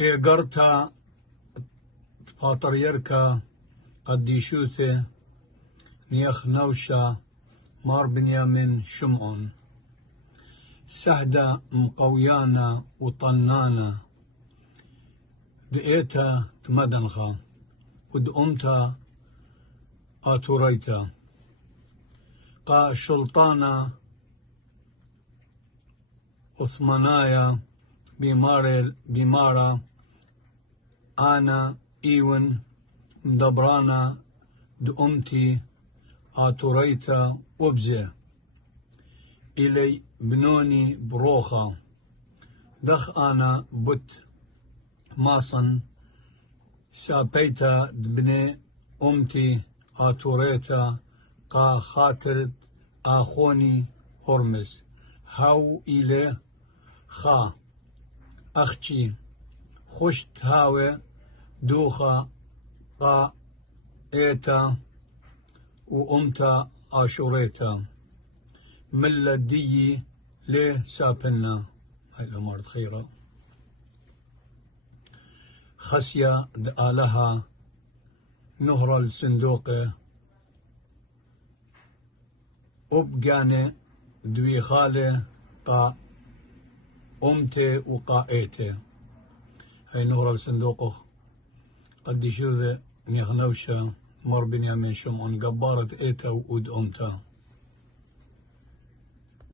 إيقرتا فاطريركا قديشوثة نيخ نوشا مار بنيامين شمعون سهدة مقويانا وطنانا دئيتا تمدنخا ودأمتا آتوريتا قا شلطانا عثمانايا بمارا أنا إيون مدبرانا دأمتي آتوريتا وبزي إلي بنوني بروخا دخ أنا بت ماصن سابيتا دبني أمتي آتوريتا قا خاطر آخوني هرمز هاو إلي خا أختي خشت هاوي دوخا قا إيتا وأمتا آشوريتا ملا دي ليه سابنا هاي الأمور خيرة خسيا دآلها نهر الصندوق أبقاني دوي خالي قا أمتي وقائتي هاي نهر الصندوق قد يشوذ نيخنوشا مر بنيامين شمعون قبارة إيتا وود أمتا